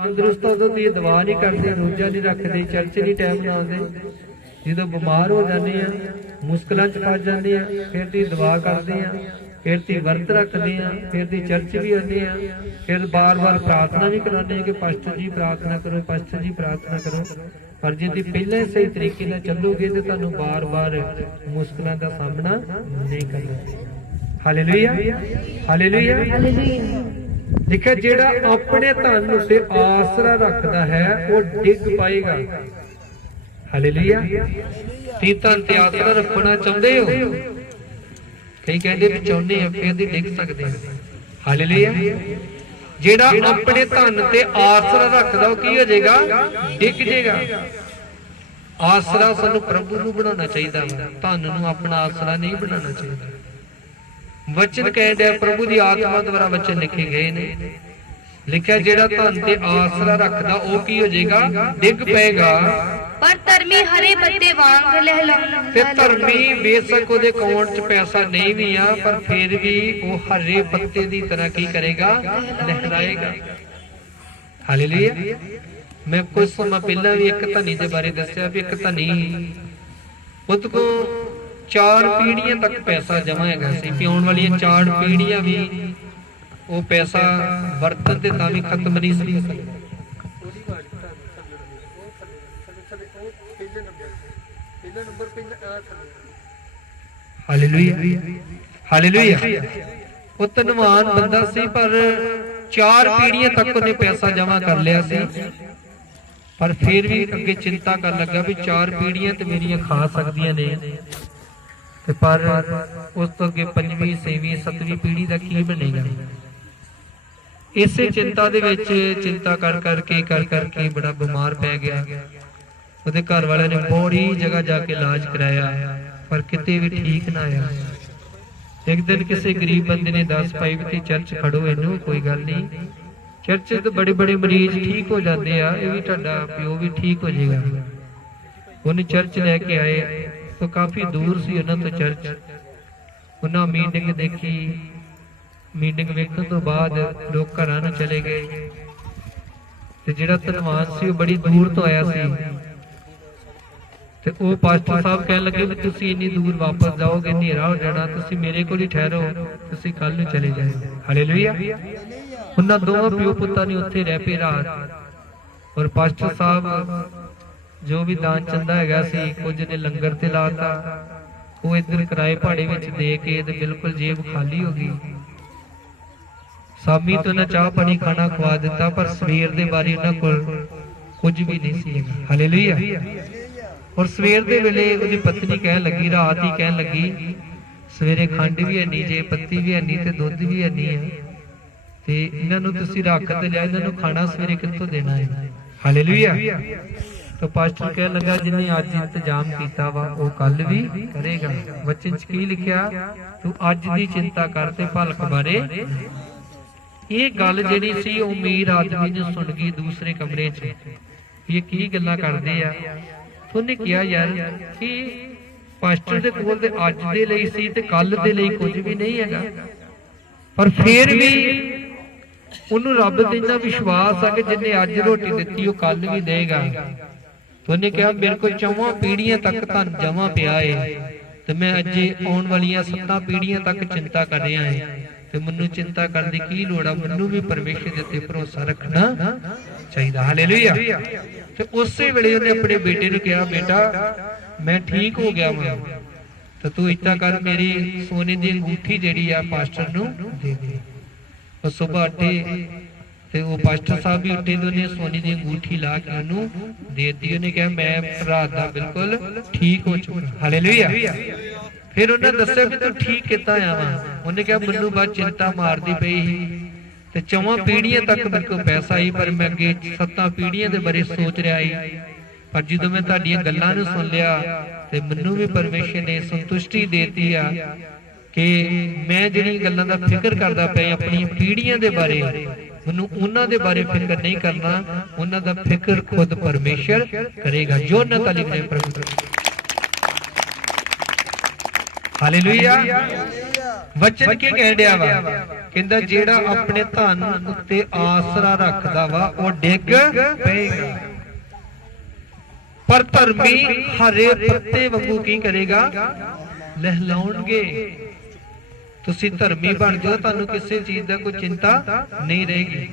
तंदुरुस्त तो तुसीं दवा नहीं करते, रोजा नहीं रखते, चर्च नहीं टाइम लाते, जो बीमार हो जाते हैं, मुश्किलों च फस जाते हैं, फिर तुसीं दवा करते हैं, फिर तुसीं वर्त रखते हैं, फिर तुसीं चर्च भी आते हैं, फिर बार बार प्रार्थना भी कराते हैं कि पास्टर जी प्रार्थना करो, पास्टर जी प्रार्थना करो। पर जे तुसीं पहले सही तरीके नाल चलोगे तो तुहानूं बार बार मुश्किलों का सामना नहीं करना। हालेलुया, हालेलुया, लिखा जेड़ा अपने धन उत्ते आसरा रखता है वो डिग पाएगा। हालेलुया, ती धन ते आसरा रखना चाहते हो, कई कहते भी चाहते हैं, फिर भी डिग सकते हैं। हालेलुया, जेड़ा अपने धन ते आसरा रखदा वो की हो जाएगा, डिग जाएगा। आसरा सानू प्रभु नूं बनाना चाहिए, धन नूं अपना आसरा नहीं बनाना चाहिए। वचन कहते प्रभु की आत्मा द्वारा वचन लिखे गए ने, लिखा जेड़ा धन ते आसरा रखदा वो की हो जाएगा, डिग पेगा। पर धर्मी हरे पत्ते वांग लहलाऊंगा। ते धर्मी बेशक उहदे अकाउंट च पैसा नहीं भी आ, पर फिर भी वो हरे पत्ते की तरह की करेगा, लहराएगा। हालेलुया, मैं कुछ समय पहला भी एक धनी के बारे दस्या भी एक धनी उस को 4 पीढ़ियां तक पैसा जमा है, पियाउण वाली 4 पीढ़ियां भी वो पैसा वरतन ते तां भी खत्म नहीं सी हो सकदा। हालेलुया, हालेलुया, वो धनवान बंदा सी पर 4 पीढ़ियां तक उन्हें पैसा जमा कर लिया सी, पर फिर भी अगे चिंता कर लगा भी 4 पीढ़ियां तो मेरियां खा सकदियां ने, पर उस तो अगे 5वीं 6वीं 7वीं पीढ़ी का की बनेगा। इसे चिंता दे विच चिंता कर करके बड़ा बीमार पै गया। ਉਹਦੇ घर वाले ने बड़ी जगह जाके इलाज कराया, पर किते भी ठीक ना आया। एक दिन किसी गरीब बंदे ने दस पाई भी चर्च खड़ो, इनू कोई गल नहीं, चर्च तो बड़े बड़े मरीज ठीक हो जाते हैं, ये भी तुहाडा प्यो भी ठीक हो जाएगा। उन्हें चर्च लैके आए तो काफ़ी दूर सी उन्होंने तो चर्च, उन्हें मीटिंग देखी, मीटिंग वेखण तो बाद लोग घरां नूं चले गए, ते जिहड़ा धनवान सी बड़ी दूर तो आया सी, ते वो पास्टर साहब कहन लगे भी तुसीं इन्नी दूर वापस जाओगे, नेरा हो जाना, तुसीं मेरे कोल ही ठहरो, तुसीं कल नूं चले जाओ। हालेलुया, उन्हां दोवां पिओ पुत्तां ने उत्थे रह पे रात, और पास्टर साहब जो भी दान चंदा हैगा सी कुछ ने लंगर ते लाता, वो इधर किराए भाड़े विच दे के ते बिल्कुल जेब खाली हो गई। सामी तो उन्हें चाह पानी खाना खवा दिता, पर सवेर दे बारे उन्हां कोल कुछ भी नहीं सी। हालेलुया, और सवेर दे वेले उहदी पत्नी कहन लगी, रात ही कहन लगी सवेरे खंड भी है नहीं जे, पत्ती भी है नहीं ते दुध भी है नहीं है, ते इन्हां नूं तुसीं रख ते लिया, इन्हां नूं खाना सवेरे कित्थों देना है। हालेलुया, तो पास्टर कहन लगा जिन्हें अज इंतजाम किया वा वो कल भी करेगा। वचन च की लिखिया, तू अज दी चिंता कर ते भलक बारे। ये गल जिहड़ी सी अमीर आदमी ने सुन गई दूसरे कमरे च, ये की गल्लां करदे आ। उन्हें कहा यार कि पास्टर दे कोल ते अज दे लई सी ते कल दे लई कुछ भी नहीं हैगा, पर फिर भी उन्होंने रब ते इन्ना विश्वास है कि जिन्हें अज रोटी दिती वो कल भी देगा। तो उन्हें कहा मेरे को 4 पीढ़ियां तक धन जमा पिया है, तो मैं अजे आने वाली 7 पीढ़ियां तक चिंता कर रहा है, तो मैनू चिंता करने की लोड़ है, मैनू भी परमेश्वर के उत्ते भरोसा रखना चाहिए। हालेलुया, तो उस वेले उन्हें अपने बेटे ने कहा बेटा मैं ठीक हो गया मैं, तो तू इतना कर मेरी सोने की अंगूठी जिहड़ी आ पास्टर नूं दे दे। तो सुबह उठे ते वो पास्टर साहब भी उठे, तो उन्हें सोने की अंगूठी ला के उन्होंने दे दी। उन्हें कहा मैं रात दा बिल्कुल ठीक हो चुका। हालेलुया, फिर उन्हें दस्सिया भी तू ठीक कितना आया वा। उन्हें कहा मैनू बस चिंता मारती पई ते 4 पीढ़ियां तक मेरे को पैसा आई, पर मैं अगे 7 पीढ़ियां के बारे सोच रहा है, पर जो मैं तुहाडीआं गल्लां नूं सुन लिया ते मैनू भी परमेश्वर ने संतुष्टि देती आ कि मैं जिहड़ी गल्लां दा फिक्र करदा पिया अपनी पीढ़ियां दे बारे, मैनू उन्हां दे बारे फिक्र नहीं करना, उन्हां दा फिक्र खुद परमेश्वर करेगा। जो ना ताली बजाए प्रभु। हालेलुया, वचन की कह दिया वा ਕਹਿੰਦਾ ਜਿਹੜਾ ਆਪਣੇ ਧਨ ਉੱਤੇ ਆਸਰਾ ਰੱਖਦਾ ਵਾ ਉਹ ਡਿੱਗ ਪਏਗਾ, ਪਰ ਧਰਮੀ ਹਰੇ ਪੱਤੇ ਵਾਂਗੂ ਕੀ ਕਰੇਗਾ, ਲਹਿਲਾਉਣਗੇ। ਤੁਸੀਂ ਧਰਮੀ ਬਣ ਜਾਓ, ਤੁਹਾਨੂੰ ਕਿਸੇ ਚੀਜ਼ ਦਾ ਕੋਈ ਚਿੰਤਾ ਨਹੀਂ ਰਹੇਗੀ,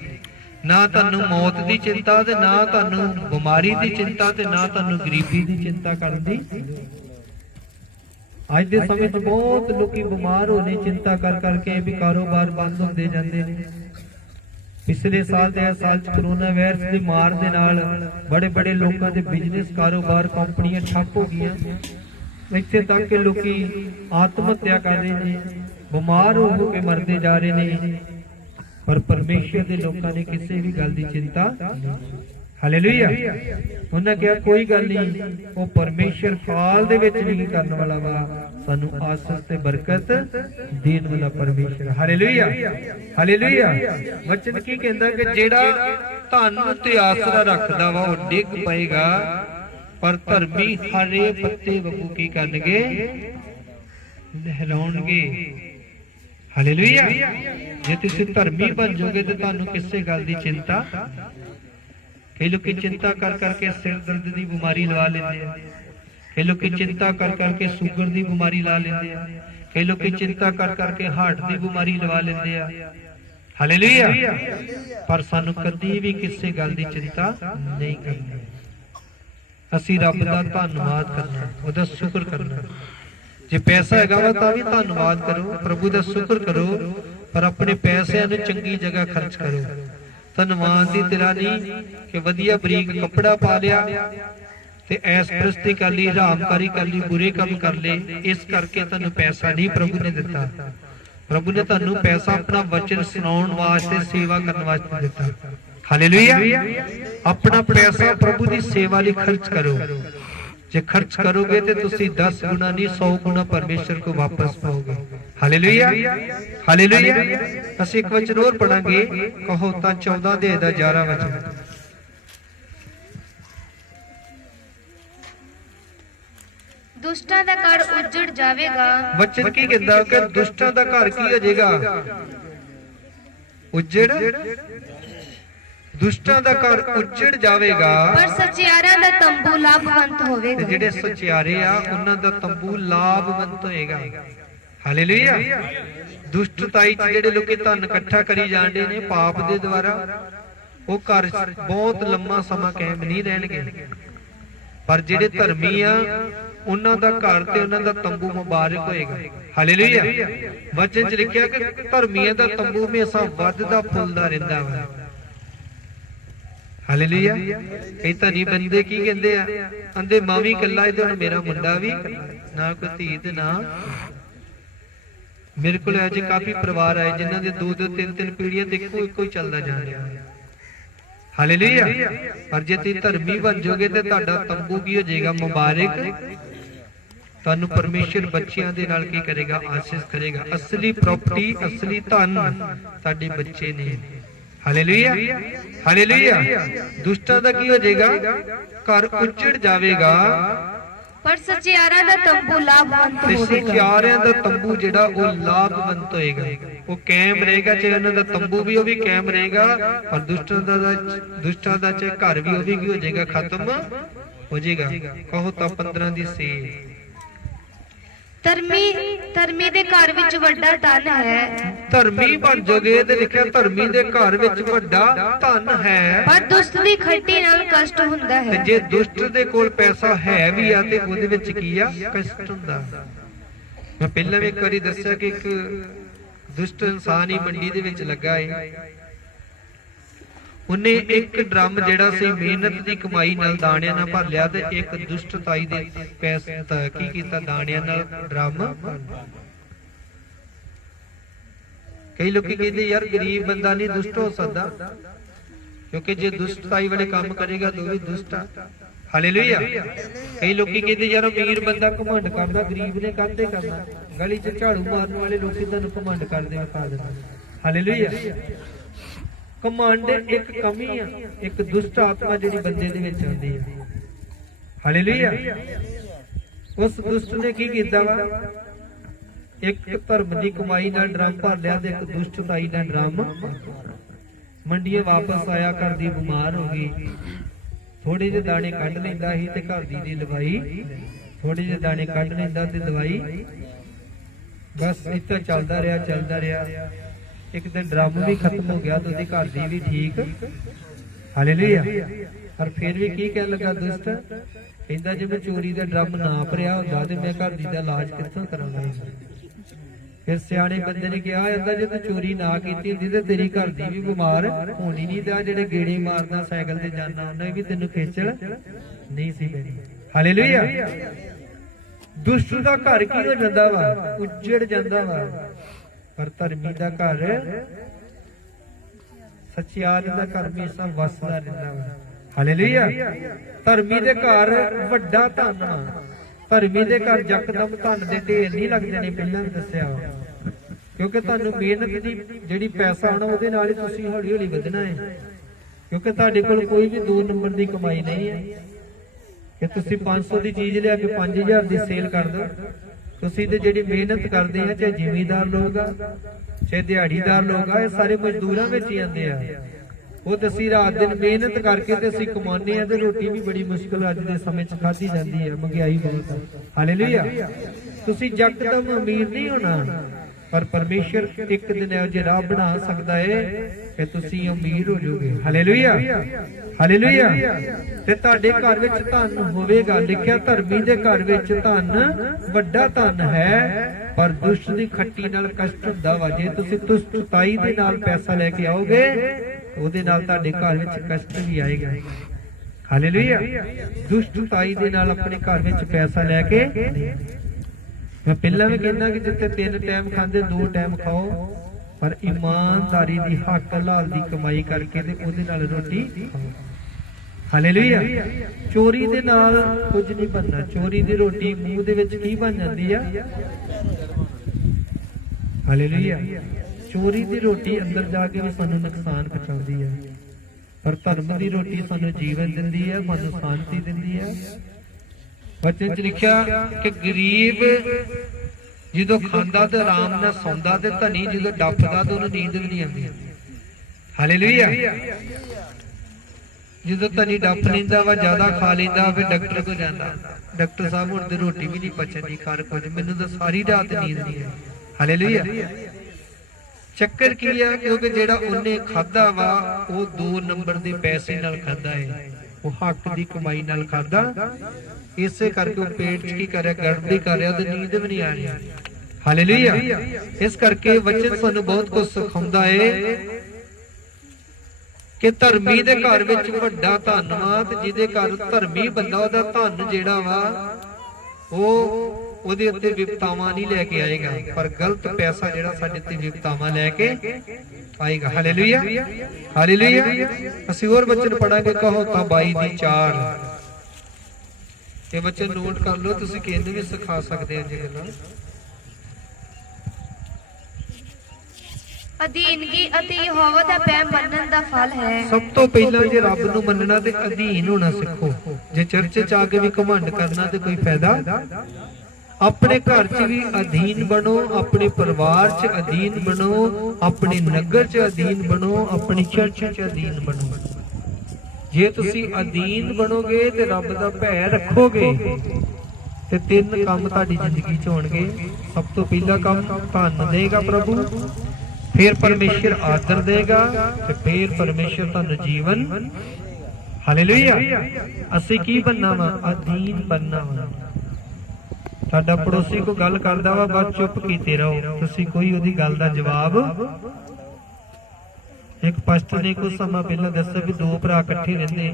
ਨਾ ਤੁਹਾਨੂੰ ਮੌਤ ਦੀ ਚਿੰਤਾ ਤੇ ਨਾ ਤੁਹਾਨੂੰ ਬਿਮਾਰੀ ਦੀ ਚਿੰਤਾ ਤੇ ਨਾ ਤੁਹਾਨੂੰ ਗਰੀਬੀ ਦੀ ਚਿੰਤਾ ਕਰਨ ਦੀ। ਅੱਜ ਦੇ ਸਮੇਂ 'ਚ ਬਹੁਤ ਲੋਕੀ ਬਿਮਾਰ ਹੋਣੇ ਚਿੰਤਾ ਕਰ ਕਰਕੇ ਵੀ ਕਾਰੋਬਾਰ ਬੰਦ ਹੁੰਦੇ ਜਾਂਦੇ ਨੇ। ਪਿਛਲੇ ਸਾਲ ਤੇ ਇਸ ਸਾਲ 'ਚ ਕਰੋਨਾ ਵਾਇਰਸ ਦੀ ਮਾਰ ਦੇ ਨਾਲ ਬੜੇ ਬੜੇ ਲੋਕਾਂ ਦੇ ਬਿਜ਼ਨਸ ਕਾਰੋਬਾਰ ਕੰਪਨੀਆਂ ਠੱਪ ਹੋ ਗਈਆਂ। ਇੱਥੇ ਤੱਕ ਕਿ ਲੋਕੀ ਆਤਮ ਹੱਤਿਆ ਕਰ ਰਹੇ ਨੇ, ਬਿਮਾਰ ਹੋ ਕੇ ਮਰਦੇ ਜਾ ਰਹੇ ਨੇ, ਪਰ ਪਰਮੇਸ਼ਰ ਦੇ ਲੋਕਾਂ ਨੇ ਕਿਸੇ ਵੀ ਗੱਲ ਦੀ ਚਿੰਤਾ ਨਹੀਂ। ਹਾਲੇਲੂਇਆ। ਉਹਨਾਂ ਕਿਹਾ ਕੋਈ ਗੱਲ ਨਹੀਂ, ਉਹ ਪਰਮੇਸ਼ਰ ਫਾਲ ਦੇ ਵਿੱਚ ਵੀ ਕਰਨ ਵਾਲਾ ਵਾ, ਸਾਨੂੰ ਆਸੀਸ ਤੇ ਬਰਕਤ ਦੇਣ ਵਾਲਾ ਪਰਮੇਸ਼ਰ। Hallelujah, hallelujah. ਵਚਨ ਕੀ ਕਹਿੰਦਾ ਕਿ ਜਿਹੜਾ ਧਨ ਤੇ ਆਸਰਾ ਰੱਖਦਾ ਵਾ ਉਹ ਡਿੱਗ ਪਏਗਾ, ਪਰ ਧਰਮੀ ਹਰੇ ਪੱਤੇ ਵਾਂਗੂ ਕੀ ਕਰਨਗੇ, ਲਹਿਰਾਉਣਗੇ। ਹਾਲੇਲੂਇਆ। ਜੇ ਤੁਸੀਂ ਧਰਮੀ ਬਣ ਜਾਓਗੇ ਤੇ ਤੁਹਾਨੂੰ ਕਿਸੇ ਗੱਲ ਦੀ ਚਿੰਤਾ। ਕਈ ਲੋਕੀ ਚਿੰਤਾ ਕਰ ਕਰਕੇ ਸਿਰ ਦਰਦ ਦੀ ਬਿਮਾਰੀ ਲਵਾ ਲੈਂਦੇ ਆ, ਕਈ ਲੋਕੀ ਚਿੰਤਾ ਕਰ ਕਰਕੇ ਸ਼ੂਗਰ ਦੀ ਬਿਮਾਰੀ ਲਾ ਲੈਂਦੇ ਆ, ਕਈ ਲੋਕੀ ਚਿੰਤਾ ਕਰ ਕਰਕੇ ਹਾਰਟ ਦੀ ਬਿਮਾਰੀ ਲਵਾ ਲੈਂਦੇ ਆ। ਹਾਲੇਲੂਇਆ। ਪਰ ਸਾਨੂੰ ਕਦੀ ਵੀ ਕਿਸੇ ਗੱਲ ਦੀ ਚਿੰਤਾ ਨਹੀਂ ਕਰਨੀ। ਅਸੀਂ ਰੱਬ ਦਾ ਧੰਨਵਾਦ ਕਰਨਾ, ਉਹਦਾ ਸ਼ੁਕਰ ਕਰਨਾ। ਜੇ ਪੈਸਾ ਹੈਗਾ ਵਾ ਤਾਂ ਵੀ ਧੰਨਵਾਦ ਕਰੋ, ਪ੍ਰਭੂ ਦਾ ਸ਼ੁਕਰ ਕਰੋ, ਪਰ ਆਪਣੇ ਪੈਸਿਆਂ ਨੂੰ ਚੰਗੀ ਜਗ੍ਹਾ ਖਰਚ ਕਰੋ। ਧੰਨਵਾਦ ਦੀ ਤਰ੍ਹਾਂ ਨਹੀਂ ਕਿ ਵਧੀਆ ਬਰੀਕ ਕੱਪੜਾ ਪਾ ਲਿਆ ਤੇ ਐਸ ਪ੍ਰਸਤੀ ਕਰ ਲਈ, ਹਰਾਮਕਾਰੀ ਕਰ ਲਈ, ਬੁਰੇ ਕੰਮ ਕਰ ਲਏ, ਇਸ ਕਰਕੇ ਤੁਹਾਨੂੰ ਪੈਸਾ ਨਹੀਂ ਪ੍ਰਭੂ ਨੇ ਦਿੱਤਾ। ਪ੍ਰਭੂ ਨੇ ਤੁਹਾਨੂੰ ਪੈਸਾ ਆਪਣਾ ਵਚਨ ਸੁਣਾਉਣ ਵਾਸਤੇ, ਸੇਵਾ ਕਰਨ ਵਾਸਤੇ ਦਿੱਤਾ। ਹਾਲੇਲੂਇਆ। ਆਪਣਾ ਪੈਸਾ ਪ੍ਰਭੂ ਦੀ ਸੇਵਾ ਲਈ ਖਰਚ ਕਰੋ। ਜੇ ਖਰਚ ਕਰੋਗੇ ਤੇ ਤੁਸੀਂ 10 ਗੁਣਾ ਨਹੀਂ 100 ਗੁਣਾ ਪਰਮੇਸ਼ਰ ਕੋ ਵਾਪਸ ਪਾਓਗੇ। Hallelujah, hallelujah. ਅਸੀਂ ਇੱਕ ਵਚਨ ਹੋਰ ਪੜਾਂਗੇ, ਕਹੋਤਾਂ 14 ਦੇ 11 ਵਚਨ। ਦੁਸ਼ਟਾਂ ਦਾ ਘਰ ਉੱਜੜ ਜਾਵੇਗਾ। ਵਚਨ ਕੀ ਕਹਿੰਦਾ ਕਿ ਦੁਸ਼ਟਾਂ ਦਾ ਘਰ ਕੀ ਹੋ ਜਾਏਗਾ, ਉੱਜੜ। ਦੁਸ਼ਟਾਂ ਦਾ ਘਰ ਉੱਜੜ ਜਾਵੇਗਾ, ਪਰ ਸੱਚਿਆਰਾਂ ਦਾ ਤੰਬੂ ਲਾਭਵੰਤ ਹੋਵੇਗਾ। ਤੇ ਜਿਹੜੇ ਸੱਚਿਆਰੇ ਆ ਉਹਨਾਂ ਦਾ ਤੰਬੂ ਲਾਭਵੰਤ ਹੋਏਗਾ। ਹਾਲੇਲੂਇਆ। ਦੁਸ਼ਟਤਾਈ 'ਚ ਜਿਹੜੇ ਲੋਕੀ ਧਨ ਇਕੱਠਾ ਕਰੀ ਜਾਂਦੇ ਨੇ ਪਾਪ ਦੇ ਦੁਆਰਾ, ਉਹ ਘਰ ਬਹੁਤ ਲੰਮਾ ਸਮਾਂ ਕਾਇਮ ਨਹੀਂ ਰਹਿਣਗੇ। ਪਰ ਜਿਹੜੇ ਧਰਮੀ ਆ ਉਹਨਾਂ ਦਾ ਘਰ ਤੇ ਉਹਨਾਂ ਦਾ ਤੰਬੂ ਮੁਬਾਰਕ ਹੋਏਗਾ। ਹਾਲੇਲੂਇਆ। ਵਚਨ 'ਚ ਲਿਖਿਆ ਕਿ ਧਰਮੀਆਂ ਦਾ ਤੰਬੂ ਹਮੇਸ਼ਾ ਵੱਧਦਾ ਫੁੱਲਦਾ ਰਹਿੰਦਾ ਵਾ। ਹਾਲੇਲੂਇਆ। ਕਈ ਧਨੀ ਬੰਦੇ ਕੀ ਕਹਿੰਦੇ ਆ, ਕਹਿੰਦੇ ਮਾਂ ਵੀ ਇਕੱਲਾ, ਇਹਦੇ ਹੁਣ ਮੇਰਾ ਮੁੰਡਾ ਵੀ, ਨਾ ਕੋਈ ਧੀ ਤੇ ਨਾ। ਮੇਰੇ ਕੋਲ ਅਜੇ ਕਾਫੀ ਪਰਿਵਾਰ ਆਏ ਜਿਨ੍ਹਾਂ ਦੇ 2-2 3-3 ਪੀੜ੍ਹੀਆਂ ਤੇ ਇੱਕੋ ਹੀ ਚੱਲਦਾ ਜਾ ਰਿਹਾ। ਹਾਲੇਲੂਇਆ। ਪਰ ਜੇ ਤੁਸੀਂ ਧਰਮੀ ਬਣ ਜਾਓਗੇ ਤੇ ਤੁਹਾਡਾ ਤੰਬੂ ਕੀ ਹੋ ਜਾਏਗਾ, ਮੁਬਾਰਕ। ਤੁਹਾਨੂੰ ਪਰਮੇਸ਼ਰ ਬੱਚਿਆਂ ਦੇ ਨਾਲ ਕੀ ਕਰੇਗਾ, ਆਸ਼ੀਸ਼ ਕਰੇਗਾ। ਅਸਲੀ ਪ੍ਰਾਪਰਟੀ, ਅਸਲੀ ਧਨ ਸਾਡੇ ਬੱਚੇ ਨੇ। Hallelujah, hallelujah. ਦੁਸ਼ਟਾਂ ਦਾ ਕੀ ਹੋ ਜਾਏਗਾ, ਘਰ ਉੱਜੜ ਜਾਵੇਗਾ, ਪਰ ਸੱਚਿਆਰਾਂ ਦਾ ਤੰਬੂ ਲਾਭਵੰਤ ਹੋਵੇਗਾ। ਸੱਚਿਆਰਿਆਂ ਦਾ ਤੰਬੂ ਜਿਹੜਾ ਉਹ ਲਾਭਵੰਤ ਹੋਏਗਾ, ਉਹ ਕਾਇਮ ਰਹੇਗਾ। ਚਾਹੇ ਉਹਨਾਂ ਦਾ ਤੰਬੂ ਵੀ ਉਹ ਵੀ ਕਾਇਮ ਰਹੇਗਾ, ਪਰ ਦੁਸ਼ਟਾਂ ਦਾ ਚਾਹੇ ਘਰ ਵੀ ਉਹ ਵੀ ਕੀ ਹੋ ਜਾਏਗਾ, ਖਤਮ ਹੋ ਜਾਏਗਾ। ਕਹੋ ਤਾਂ 15 ਦੀ 6। ਧਰਮੀ ਦੇ ਘਰ ਵਿੱਚ ਵੱਡਾ ਧਨ ਹੈ। ਧਰਮੀ ਬਣ ਜਾਓਗੇ ਤੇ ਲਿਖਿਆ ਧਰਮੀ ਦੇ ਘਰ ਵਿੱਚ ਵੱਡਾ ਧਨ ਹੈ, ਪਰ ਦੁਸ਼ਟ ਦੀ ਖੱਟੀ ਨਾਲ ਕਸ਼ਟ ਹੁੰਦਾ ਹੈ। ਤੇ ਜੇ ਦੁਸ਼ਟ ਦੇ ਕੋਲ ਪੈਸਾ ਹੈ ਵੀ ਆ ਤੇ ਉਹਦੇ ਵਿੱਚ ਕੀ ਆ, ਕਸ਼ਟ ਹੁੰਦਾ। ਮੈਂ ਪਹਿਲਾਂ ਵੀ ਇੱਕ ਵਾਰੀ ਦੱਸਿਆ ਕਿ ਇੱਕ ਦੁਸ਼ਟ ਇਨਸਾਨ ਹੀ ਮੰਡੀ ਦੇ ਵਿੱਚ ਲੱਗਾ ਏ। ਉਹਨੇ ਇੱਕ ਡਰਮ ਜਿਹੜਾ ਸੀ ਮਿਹਨਤ ਦੀ ਕਮਾਈ ਨਾਲ ਦਾਣਿਆਂ ਨਾਲ ਭਰ ਲਿਆ, ਤੇ ਇੱਕ ਦੁਸ਼ਟਤਾਈ ਦੇ ਪੈਸੇ ਕੀ ਕੀਤਾ, ਦਾਣਿਆਂ ਨਾਲ ਡਰਮ। ਕਈ ਲੋਕੀ ਕਹਿੰਦੇ ਯਾਰ ਗਰੀਬ ਬੰਦਾ ਨਹੀਂ ਦੁਸ਼ਟ ਹੋ ਸਕਦਾ, ਕਿਉਂਕਿ ਜੇ ਦੁਸ਼ਟਤਾਈ ਵਾਲੇ ਕੰਮ ਕਰੇਗਾ ਤਾਂ ਉਹ ਵੀ ਦੁਸ਼ਟ ਆ। ਹਾਲੇਲੂਇਆ। ਕਈ ਲੋਕੀ ਕਹਿੰਦੇ ਯਾਰ ਅਮੀਰ ਬੰਦਾ ਘਮੰਡ ਕਰਦਾ, ਗਰੀਬ ਨੇ ਕਾਹਤੇ ਕਰਨਾ। ਗਲੀ 'ਚ ਝਾੜੂ ਮਾਰਨ ਵਾਲੇ ਲੋਕੀ ਤੁਹਾਨੂੰ ਘਮੰਡ ਕਰਦੇ ਵਿਖਾ ਦਿੰਦੇ। ਹਾਲੇਲੂਇਆ। ਘਮੰਡ ਇੱਕ ਕਮੀ ਆ, ਇੱਕ ਦੁਸ਼ਟ ਆਤਮਾ ਜਿਹੜੀ ਬੰਦੇ ਦੇ ਵਿੱਚ ਆਉਂਦੀ ਹੈ। ਹਾਲੇਲੂਇਆ। ਉਸ ਦੁਸ਼ਟ ਨੇ ਕੀ ਕੀਤਾ ਵਾ, एक धर्म की कमाई नाल ड्रम भर लिया ते एक दुष्टताई नाल ड्रम मंडियों वापस आया, घर दी बीमार हो गई, थोड़े जे दाने कढ़ लैंदा ही ते घर दी दवाई, थोड़े जे दाने कढ़ लैंदा ते दवाई, बस इतना चलता रहा। एक दिन ड्रम भी खत्म हो गया तो उसदी घर दी भी ठीक, हालेलुया। पर फिर भी की कहन लगा दुष्ट, कहंदा जे मैं चोरी दा ड्रम ना भरिया हुंदा ते मैं घर दी दा इलाज कित्थों करांगा। फिर सियाणे बंदे ने कहा, कहंदा जे तूं चोरी ना कीती हुंदी ते तेरी घर दी भी बीमार होनी नहीं, ते जेड़े गेड़े मारदा साइकिल ते जाना उन्हें भी तैनूं खेचल नहीं सी पैनी। हालेलुया। दुष्ट दा घर की हो जांदा वा, उजड़ जांदा वा, पर धर्मी दा घर, सच्चाई दा घर हमेशा वसदा रहिंदा वा। हालेलुया। धर्मी दे घर वड्डा धन वा, धर्मी दे घर यकदम धन दे ढेर नहीं लग जाने, पहला भी दस्सिया वा, क्योंकि तुहानू मेहनत दी जिहड़ी पैसा आना उहदे नाल ही तुसीं हौली हौली वधना है, क्योंकि तुहाडे कोल कोई भी 2 नंबर दी कमाई नहीं है कि तुसीं 500 दी चीज लिया के 5000 दी सेल कर दो। तुसीं ते जिहड़ी मेहनत करदे आ, चाहे जिमीदार लोग आ चाहे दिहाड़ीदार लोग आ, ये सारे मजदूरां विच ही आंदे आ। वो दसी रात दिन मेहनत करके ते असीं कमाने आ, ते रोटी भी बड़ी मुश्किल अज दे समय च खाधी जांदी है, महंगाई बहुत है। हालेलुया। तुसीं यकदम अमीर नहीं होना, पर परमेश्वर एक दिन इहो जिहा राह बना सकदा है कि तुसीं अमीर हो जाओगे। हालेलुया। हालेलुया। ते तुहाडे घर विच धन होवेगा, लिखिया धर्मी दे घर विच धन वड्डा धन है, पर दुष्ट दी खट्टी नाल कष्ट हुंदा वा। जे तुसीं दुष्टताई दे नाल पैसा लेके आओगे ਉਹਦੇ ਨਾਲ ਤੁਹਾਡੇ ਘਰ ਵਿੱਚ ਕਸ਼ਟ ਵੀ ਆਏਗਾ। ਹਾਲੇਲੂਇਆ। ਦੁਸ਼ਟਤਾਈ ਦੇ ਨਾਲ ਆਪਣੇ ਘਰ ਵਿੱਚ ਪੈਸਾ ਲੈ ਕੇ, ਮੈਂ ਪਹਿਲਾਂ ਵੀ ਕਹਿੰਦਾ ਕਿ ਜਿੱਥੇ 3 ਟਾਈਮ ਖਾਂਦੇ 2 ਟਾਈਮ ਖਾਓ, ਪਰ ਇਮਾਨਦਾਰੀ ਦੀ ਹੱਕ ਹਲਾਲ ਦੀ ਕਮਾਈ ਕਰਕੇ ਤੇ ਉਹਦੇ ਨਾਲ ਰੋਟੀ ਖਾਓ। ਹਾਲੇਲੂਇਆ। ਚੋਰੀ ਦੇ ਨਾਲ ਕੁਝ ਨਹੀਂ ਬਣਨਾ। ਚੋਰੀ ਦੀ ਰੋਟੀ ਮੂੰਹ ਦੇ ਵਿੱਚ ਕੀ ਬਣ ਜਾਂਦੀ ਆ? ਹਾਲੇਲੂਇਆ। चोरी की रोटी अंदर जाके भी सानू नुकसान पहुंचाती है, पर धर्म की रोटी सानू जीवन दिंदी है, सानू शांति दिंदी है। वचन च लिखिया कि गरीब जो खांदा ते आराम नाल सौंदा, ते धनी जो डफदा ते उहनूं नींद भी नहीं आती। हालेलुया। जो धनी डफ लैंदा वा, ज्यादा खा लैंदा, फिर डॉक्टर को जांदा, डॉक्टर साहब हुण ते रोटी भी नहीं पचदी, कर कुछ मैनूं तां सारी रात नींद नहीं आई। हालेलुया। चक्कर की है, क्योंकि जेड़ा उन्हें खादा वा वो 2 नंबर दे पैसे नाल खादा है, वो हक दी कमाई नाल खादा, इसे करके वो पेट च की कर रहा, गड़बड़ी कर रहा, ते नींद भी नहीं आ रही। हालेलुया। इस करके वचन सानू बहुत कुछ सिखाउंदा है कि धर्मी दे घर विच वड्डा धन वा, ते जिहदे घर धर्मी बंदा ओहदा धन जेड़ा वा वो ਉਹਦੇ ਉੱਤੇ ਵਿਪਤਾਵਾਂ ਨਹੀਂ ਲੈ ਕੇ ਆਏਗਾ, ਪਰ ਗਲਤ ਪੈਸਾ ਜਿਹੜਾ ਸਾਡੇ ਤੇ ਵਿਪਤਾਵਾਂ ਲੈ ਕੇ ਆਏਗਾ। ਹਾਲੇਲੂਇਆ। ਹਾਲੇਲੂਇਆ। ਅਸੀਂ ਹੋਰ ਬਚਨ ਪੜਾਂਗੇ, ਕਹੋ ਤਾਂ 22 ਦੀ 4। ਇਹ ਬਚਨ ਨੋਟ ਕਰ ਲਓ, ਤੁਸੀਂ ਕਿਹਨੂੰ ਵੀ ਸਿਖਾ ਸਕਦੇ ਹੋ ਜੀ ਗੱਲਾਂ। ਅਧੀਨਗੀ ਅਤੇ ਯਹੋਵਾ ਦਾ ਪਿਆਰ ਮੰਨਣ ਦਾ ਫਲ ਹੈ। ਸਭ ਤੋਂ ਪਹਿਲਾਂ ਜੇ ਰੱਬ ਨੂੰ ਮੰਨਣਾ ਤੇ ਅਧੀਨ ਹੋਣਾ ਸਿੱਖੋ। ਜੇ ਚਰਚ ਚ ਆ ਕੇ ਵੀ ਘਮੰਡ ਕਰਨਾ ਤੇ ਕੋਈ ਫਾਇਦਾ। अपने घर च भी अधीन बनो, अपने परिवार च अधीन बनो, अपने नगर च अधीन बनो, अपनी चर्च च अधीन बनो। जे तुसी अधीन बनोगे ते रब दा भय रखोगे ते 3 काम तुहाडी जिंदगी च होणगे। सब तो पहला काम धन देगा प्रभु, फिर परमेश्वर आदर देगा, ते फिर परमेश्वर तुहानू जीवन। हालेलुया। असीं की बनना वा? अधीन बनना वा। साडा पड़ोसी को गल करदा वा, बस चुप कीते रहो, तुसी कोई ओदी गल दा जवाब। एक पास्टर ने कुछ समा पहला दस्सिया भी 2 भरा इकट्ठे रहिंदे,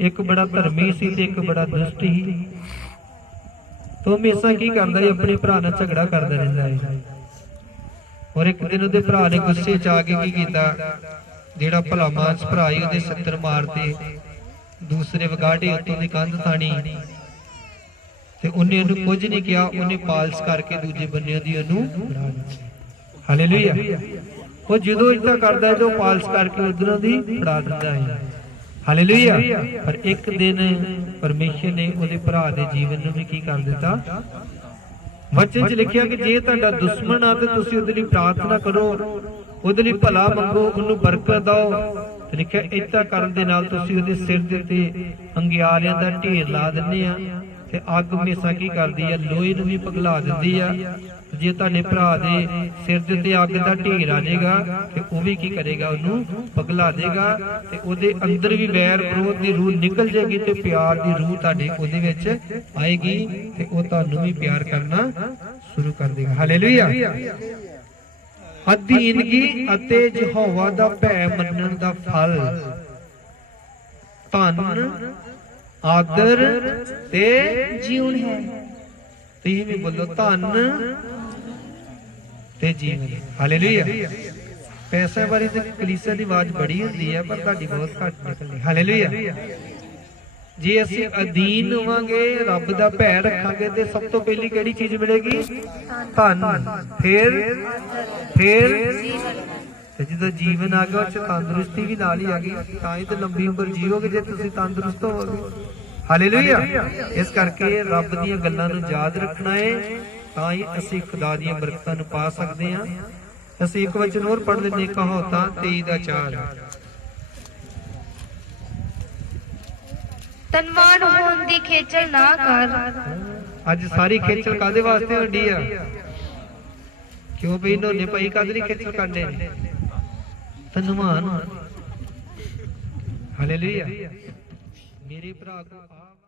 एक बड़ा धर्मी सी ते एक बड़ा दुष्ट ही। तो हमेशा की करदा है, अपने भरा नाल झगड़ा करदा रहिंदा है। और एक दिन ओदे भरा ने गुस्से च आके की कीता, जेड़ा भला मानस भरा ही ओदे 70 मारते, दूसरे वगाड़े उत्तों दी कंध थाणी, ते उन्हें उन्हें कुछ नहीं किया, उन्हें पालस करके दूजे बन्ने दी उन्हें उड़ा दित्ती। हालेलुया। वो जदों इतना करदा है तो पालस करके उधरों दी उड़ा दिंदा है। हालेलुया। पर एक दिन परमेश्वर ने उहदे भरा दे जीवन नूं भी की कर दित्ता, वचन च लिखिया कि जे तुहाडा दुश्मन आ ते तुसीं उहदे लई प्रार्थना करो, उहदे लई भला मंगो, उहनूं बरकत दो। ते लिखिया इदां करन दे नाल तुसीं उहदे सिर दे उत्ते अंगियारियां दा ढेर ला दिंदे आ ते अग हमेशा की करदी आ, लोहे नूं भी पिघला दिंदी आ। जे तुहाडे भरा दे सिर दे उत्ते अग दा ढेर आ जाएगा ते ओह भी की करेगा, उहनूं पिघला देगा ते ओहदे अंदर भी वैर विरोध दी रूह निकल जाएगी ते प्यार दी रूह तुहाडे ओहदे विच आएगी ते ओह तुहानूं भी प्यार करना शुरू कर देगा। हालेलुया। अधीनगी अते यहोवा दा भै मनण दा फल धन आदर ते जीवन है। तुसीं भी बोलो धन ते जीवन। हालेलुया। पैसे बारे ते कलीसिया दी आवाज बड़ी हुंदी है पर तुहाडी बहुत घट निकलदी। हालेलुया। जे असीं अधीन होवांगे, रब दा भै रखांगे ते सब तो पहली किहड़ी चीज मिलेगी? धन, फिर ते जो जीवन आ गया उस तंदुरुस्ती भी नाल ही आ गई। तां ही ते लंबी उम्र जीओगे जे तुसीं तंदुरुस्त होवोगे। हालेलुया। इस करके रब दीयां गल्लां नूं याद रखना है, तां ही असीं खुदा दीयां बरकतां नूं पा सकदे हां। असीं एक वचन होर पढ़ लैंदे, कहावतां 23:4। तनवान होण दी खेचल ना कर। अज सारी खेचल कादे वास्ते होंदी आ? क्यों भी नोने भाई कादे खेचल करदे ने? धनवान। हालेलुया। मेरे भरा को आप